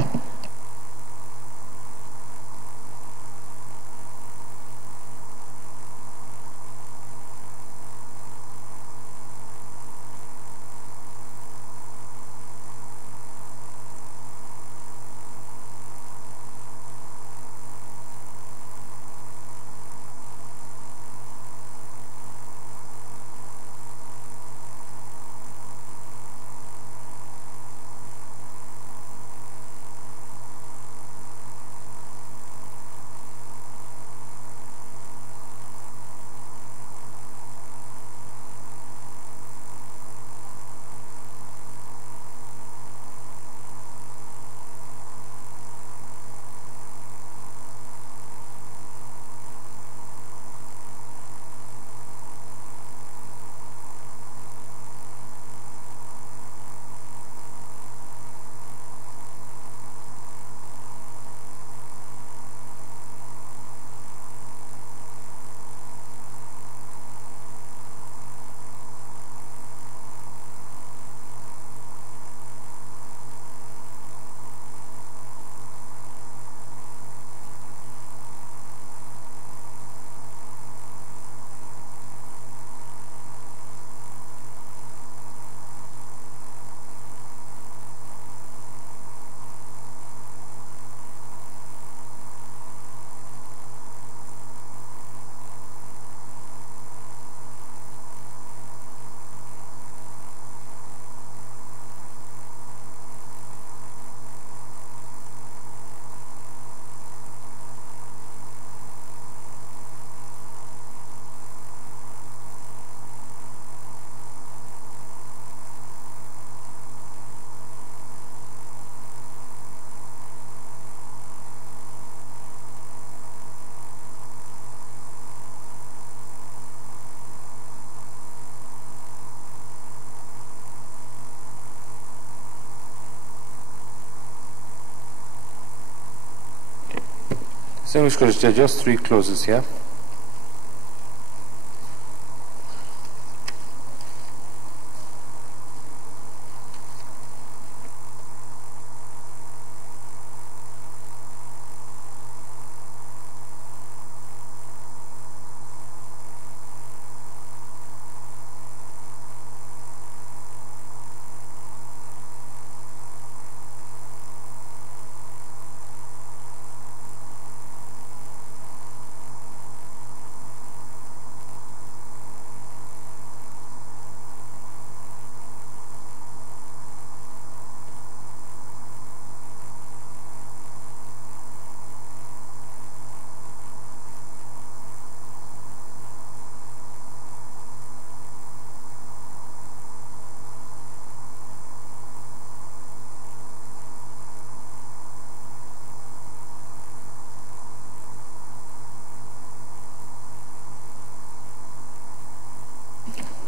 Distinguished colleagues, there are just 3 clauses here.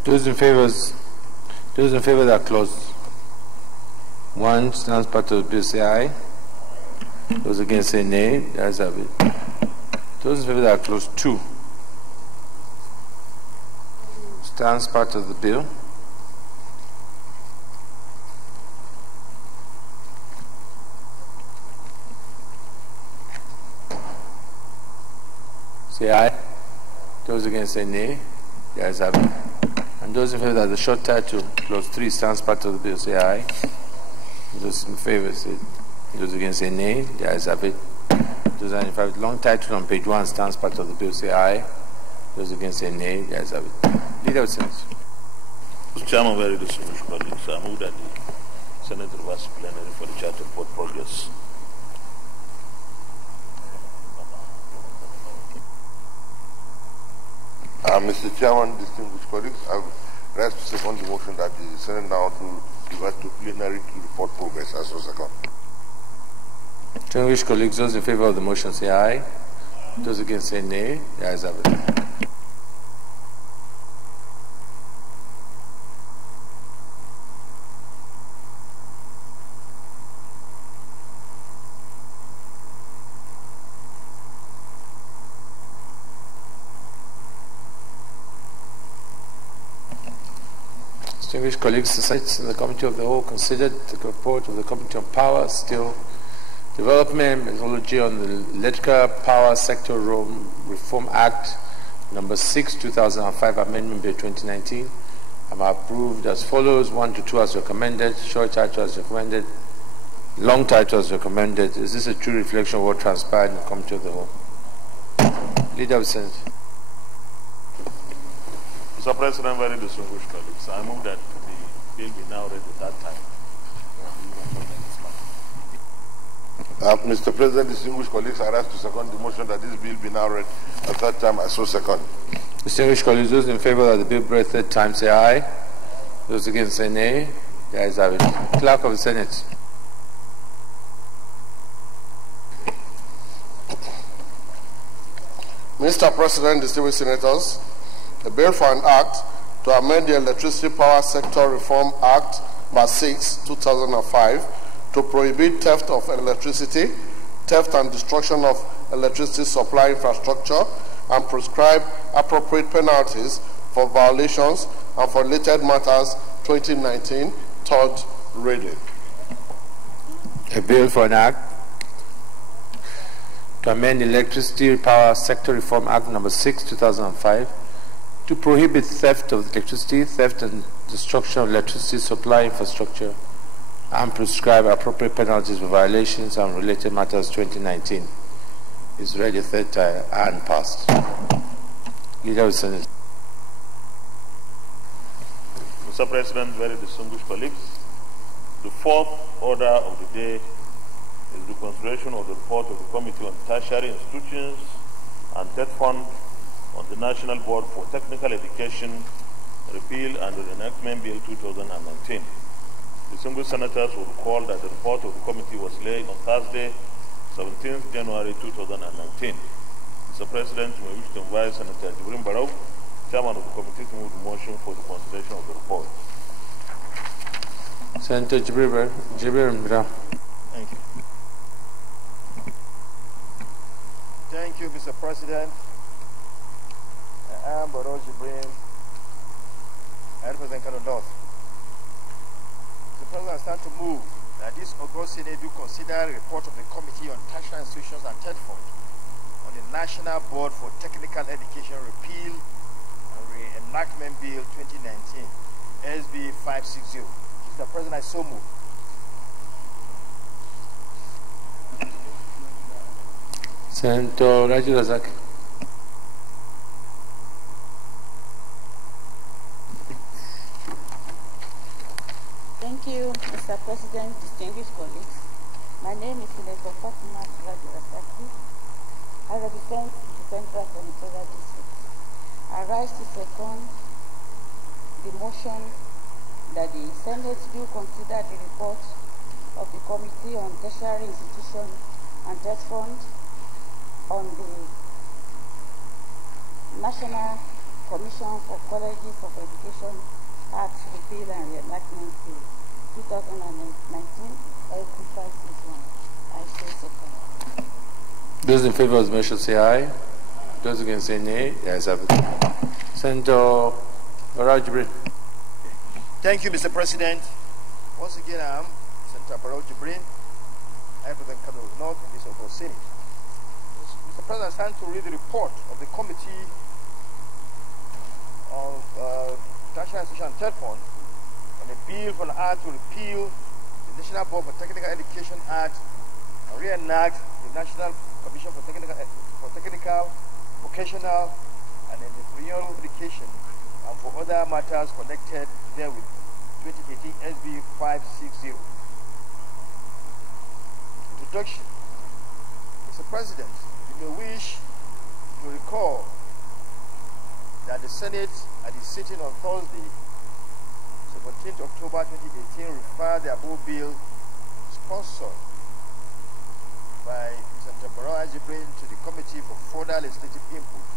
Those in favor of that clause 1 stands part of the bill say aye. Those against say nay. The ayes have it. Those in favor of that clause 2 stands part of the bill. Say aye. Those against say nay. The ayes have it. And those in favor that the short title, clause 3, stands part of the bill, say aye. Those in favor say, those against say nay. The ayes have it. Those in favor, long title on page 1 stands part of the bill, say aye. Those against say nay. The ayes have it. Leader of the Senate. Mr. Chairman, very distinguished colleagues, I move that the Senate reverse plenary for the charter report progress. Mr. Chairman, distinguished colleagues, I would rise to second the motion that the Senate now to revert to plenary to report progress as was second. Distinguished colleagues, those in favor of the motion say aye. Those against say nay. The ayes have it. Distinguished colleagues, the Senate and the Committee of the Whole considered the report of the Committee on Power, Steel, Development, Methodology on the Electrical Power Sector Reform Act number 6, 2005, Amendment Bill 2019. I'm approved as follows: 1 to 2 as recommended, short title as recommended, long title as recommended. Is this a true reflection of what transpired in the Committee of the Whole? Leader of the Senate. Mr. President, very distinguished colleagues, I move that the bill be now read at that time. Mr. President, distinguished colleagues, I rise to second the motion that this bill be now read a third time. I so second. Distinguished colleagues, those in favor that the bill be read third time say aye. Those against say nay. The ayes have it. Clerk of the Senate. Mr. President, distinguished senators, the bill for an act to amend the Electricity Power Sector Reform Act No. 6, 2005 to prohibit theft of electricity, theft and destruction of electricity supply infrastructure, and prescribe appropriate penalties for violations and for related matters 2019, third reading. A bill for an act to amend the Electricity Power Sector Reform Act No. 6, 2005 to prohibit theft of electricity, theft and destruction of electricity supply infrastructure, and prescribe appropriate penalties for violations and related matters 2019 is read a third time and passed. Leader of the Senate. Mr. President, very distinguished colleagues, the fourth order of the day is the consideration of the report of the Committee on Tertiary Institutions and Debt Fund on the National Board for Technical Education, Repeal and Reenactment Bill 2019. Distinguished senators will recall that the report of the committee was laid on Thursday, 17th January 2019. Mr. President, we wish to invite Senator Jibrin Barau, Chairman of the committee, to move the motion for the consideration of the report. Senator Jibrin Barau. Thank you. Thank you, Mr. President. I am Barau Jibrin. I represent Kano North. The President stand to move that this August Senate do consider a report of the Committee on Tertiary Institutions and Debt Fund on the National Board for Technical Education Repeal and Reenactment Bill 2019, SB 560. Mr. President, I so move. Senator Raju Razak. Thank you, Mr. President, distinguished colleagues. My name is Senator Fatima Raju Razak. I represent the Central Senatorial District. I rise to second the motion that the Senate do consider the report of the Committee on Tertiary Institutions and Debt Fund on the National Commission for Colleges of Education Act Repeal and Reenactment Bill 2019, SB 561. I say second. Those in favor of the motion say aye. Those against say nay. The ayes have it. Senator Barau Jibrin. Thank you, Mr. President. Once again, I am Senator Barau Jibrin. I represent Kano North in this August Senate. Mr. President, I stand to read the report of the Committee of Tertiary Institutions and Debt Fund on a bill for an act to repeal the National Board for Technical Education Act and reenact the National Commission for Technical, Vocational, and Entrepreneurial Education and for other matters connected therewith, 2018 SB 560. Introduction. Mr. President, you may wish to recall that the Senate at its sitting on Thursday, 17th October 2018, referred the above bill sponsored by Senator Barau Jibrin to the Committee for further legislative input.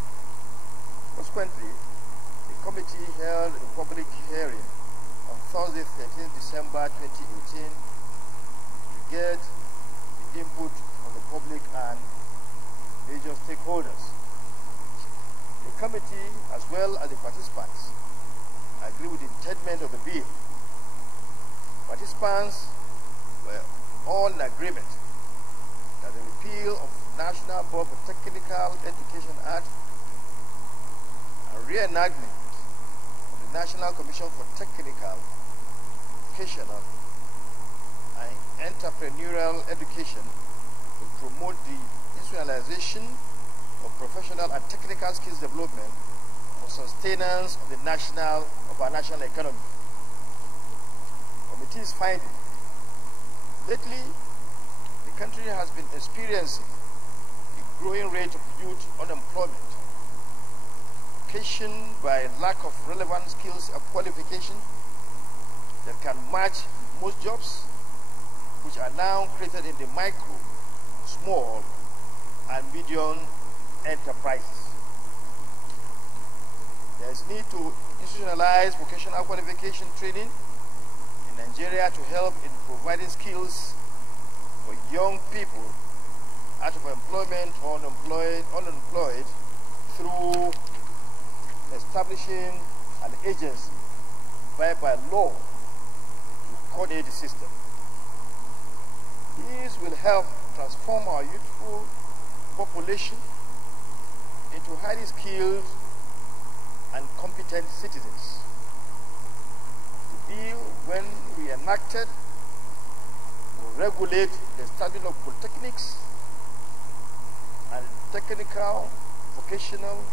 Consequently, the committee held a public hearing on Thursday, 13th December 2018 to get the input of the public and major stakeholders. The committee, as well as the participants, agree with the intent of the bill. Participants were all in agreement that the repeal of National Board for Technical Education Act and reenactment of the National Commission for Technical, Vocational, and Entrepreneurial Education to promote the institutionalization of professional and technical skills development for sustenance of our national economy. Committee's finding: lately, the country has been experiencing a growing rate of youth unemployment, occasioned by lack of relevant skills and qualification that can match most jobs, which are now created in the micro, small, and medium enterprises. There is need to institutionalize vocational qualification training in Nigeria to help in providing skills for young people out of employment or unemployed through establishing an agency by law to coordinate the system. These will help transform our youthful population into highly skilled and competent citizens. The bill, when reenacted, will regulate the establishment of polytechnics and technical, vocational,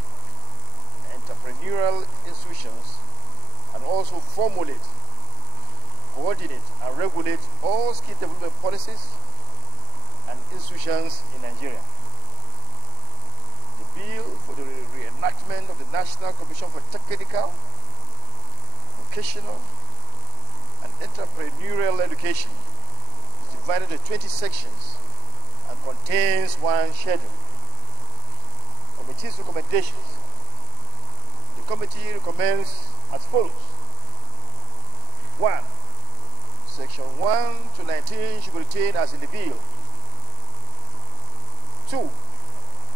entrepreneurial institutions, and also formulate, coordinate, and regulate all skill development policies and institutions in Nigeria. The bill for the reenactment of the National Commission for Technical, Vocational, and Entrepreneurial Education is divided into 20 sections and contains one schedule. Committee's recommendations. The committee recommends as follows. 1. Section 1 to 19 should be retained as in the bill. 2.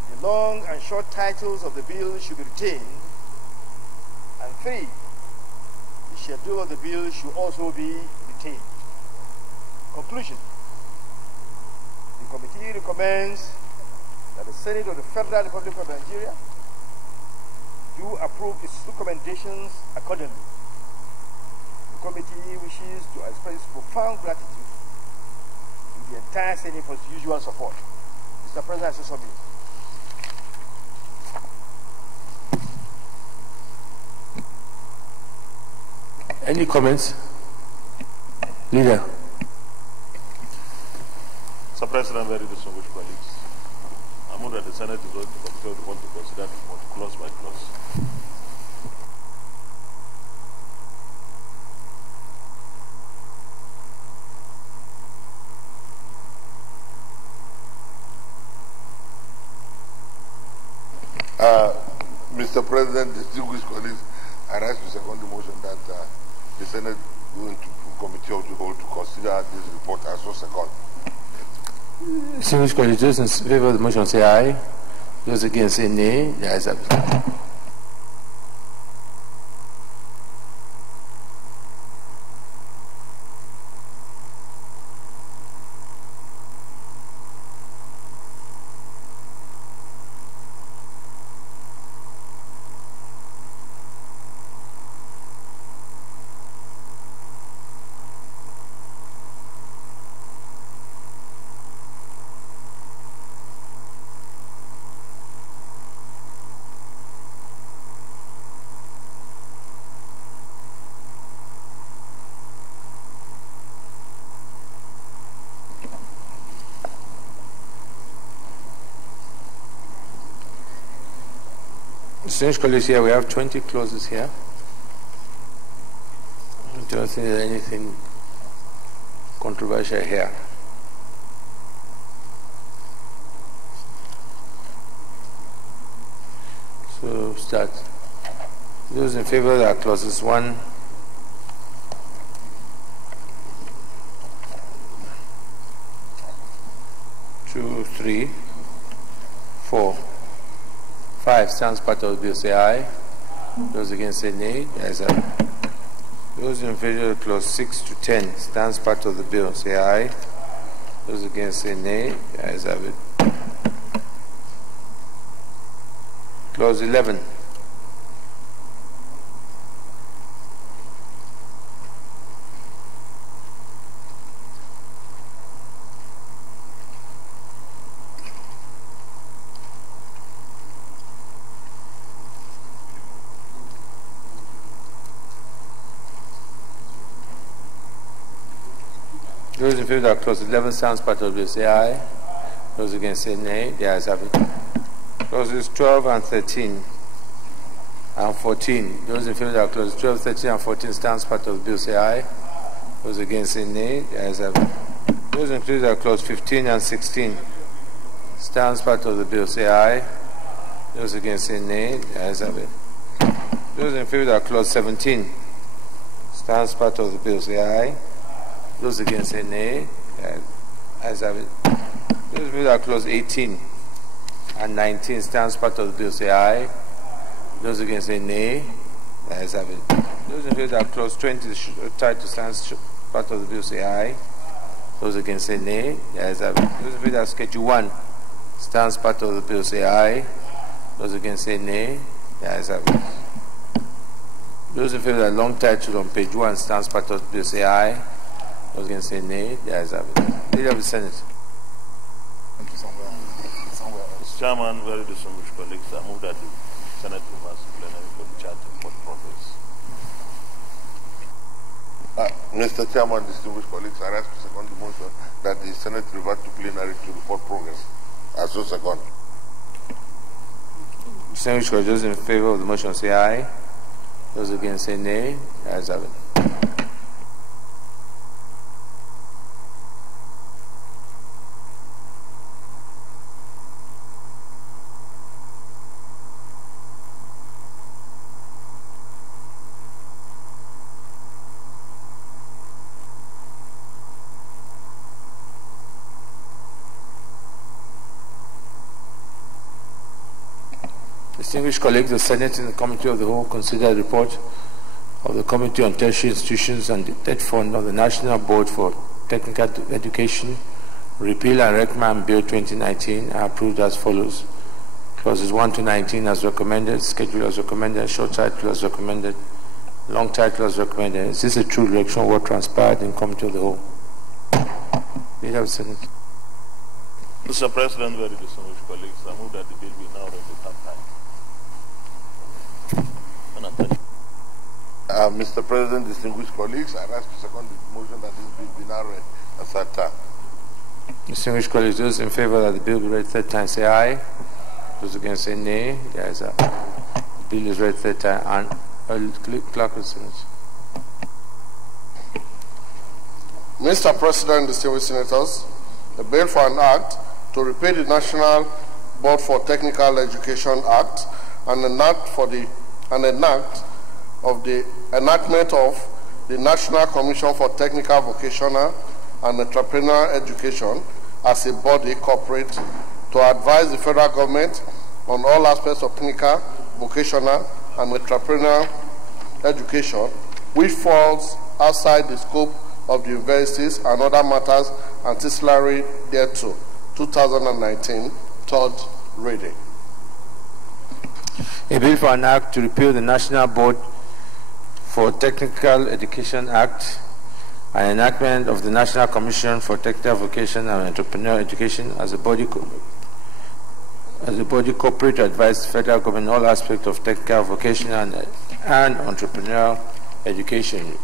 The long and short titles of the bill should be retained. And 3. The schedule of the bill should also be retained. Conclusion. The committee recommends that the Senate of the Federal Republic of Nigeria do approve its recommendations accordingly. The committee wishes to express profound gratitude to the entire Senate for its usual support. Mr. President, I so submit. Any comments? Leader. Mr. President, very distinguished colleagues, I move that the Senate is going to consider the report to consider the report clause by clause. Mr. President, distinguished colleagues, I rise to second the motion that the Senate go into committee of the whole to consider this report as so second. Distinguished colleagues, those in favor of the motion say aye. Those against say nay. The ayes have it. Distinguished colleagues, here we have 20 clauses here. I don't think there's anything controversial here. So start. Those in favor are clauses 1, 2, 3, 4. 5 stands part of the bill, say aye. Those against say nay. The ayes have it. Those in favor of clause 6 to 10 stands part of the bill, say aye. Those against say nay. The ayes have it. Clause 11. Those in favor that clause 11 stands part of the bill, say aye. Those against say nay. The ayes have it. Clauses 12 and 13 and 14. Those in favor that clauses 12, 13 and 14 stands part of the bill, say aye. Those against say nay. The ayes have it. Those in favor that clause 15 and 16 stands part of the bill, say aye. Those against say nay. The ayes have it. Those in favor that clause 17 stands part of the bill, say aye. Those against say nay. The ayes have it. Those in favor that clause 18 and 19 stands part of the bill, say aye. Those against say nay. The ayes have it. Those in favor that clause 20 tied to stands part of the bill, say aye. Those against say nay. The ayes have it. Those in favor that schedule 1 stands part of the bill, say aye. Those against say nay. The ayes have it. Those in favor that long title on page 1 stands part of the bill, say aye. Those against say nay. The ayes have it. Leader of the Senate. Mr. Chairman, very distinguished colleagues, I move that the Senate reverse plenary for the charter for progress. Mr. Chairman, distinguished colleagues, I ask to second the motion that the Senate revert to plenary to report progress. I so second. Distinguished colleagues, those in favor of the motion say aye. Those against say nay. The ayes have it. Distinguished colleagues, the Senate and the Committee of the Whole consider the report of the Committee on Tertiary Institutions and the Debt Fund of the National Board for Technical Education, Repeal and Recommend Bill 2019 are approved as follows. Clauses 1 to 19 as recommended, schedule as recommended, short title as recommended, long title as recommended. Is this a true direction of what transpired in Committee of the Whole? Leader of the Senate. Mr. President, very distinguished colleagues, I move that the bill be now read the third time. Mr. President, distinguished colleagues, I ask to second the motion that this bill be now read a third time. Distinguished colleagues, those in favor that the bill be read third time say aye. Those against say nay. The ayes have it. The bill is read third time. And clerk of the Senate. Mr. President, distinguished senators, the bill for an act to repeal the National Board for Technical Education Act and enact of the enactment of the National Commission for Technical, Vocational and Entrepreneurial Education as a body corporate to advise the federal government on all aspects of technical, vocational and entrepreneurial education which falls outside the scope of the universities and other matters ancillary thereto. 2019, third reading. A bill for an act to repeal the National Board for Technical Education Act and enactment of the National Commission for Technical, Vocational and Entrepreneurial Education as a body corporate to advise the federal government on all aspects of technical, vocational and entrepreneurial education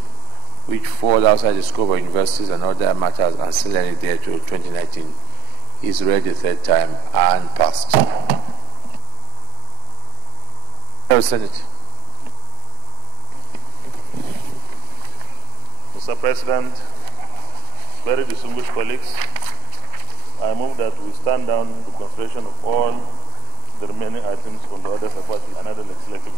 which fall outside the scope of universities and other matters ancillary thereto. 2019 is read the third time and passed. Senate. Mr. President, very distinguished colleagues, I move that we stand down the consideration of all the remaining items on the order of another legislative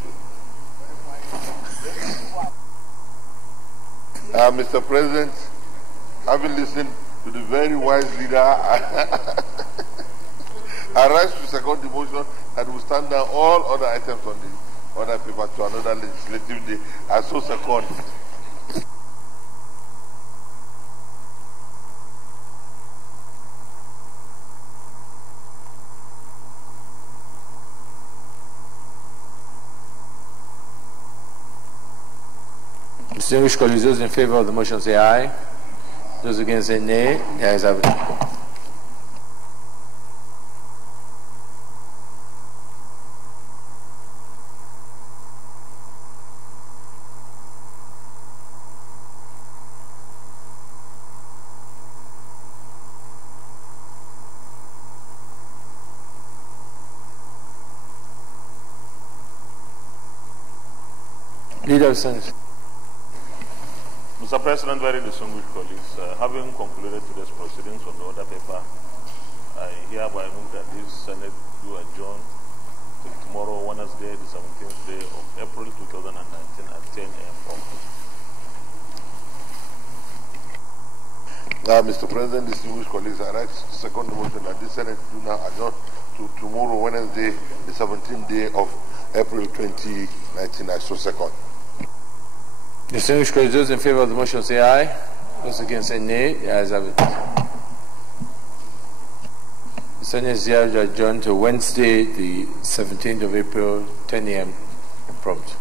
bill. Mr. President, having listened to the very wise leader, I rise to second the motion that we stand down all other items on the other paper to another legislative day. I so second. Distinguished colleagues, those in favor of the motion say aye. Those against say nay. The ayes have it. Leader of Senate. Mr. President, very distinguished colleagues, having concluded today's proceedings on the order paper, I hereby move that this Senate do adjourn till tomorrow, Wednesday, the 17th day of April 2019 at 10 a.m. Now, Mr. President, distinguished colleagues, I write second motion that this Senate do now adjourn to tomorrow, Wednesday, the 17th day of April 2019. I so second. Distinguished colleagues, those in favor of the motion say aye. Those against say nay. The ayes have it. The Senate is adjourned to Wednesday, the 17th of April, 10 a.m. prompt.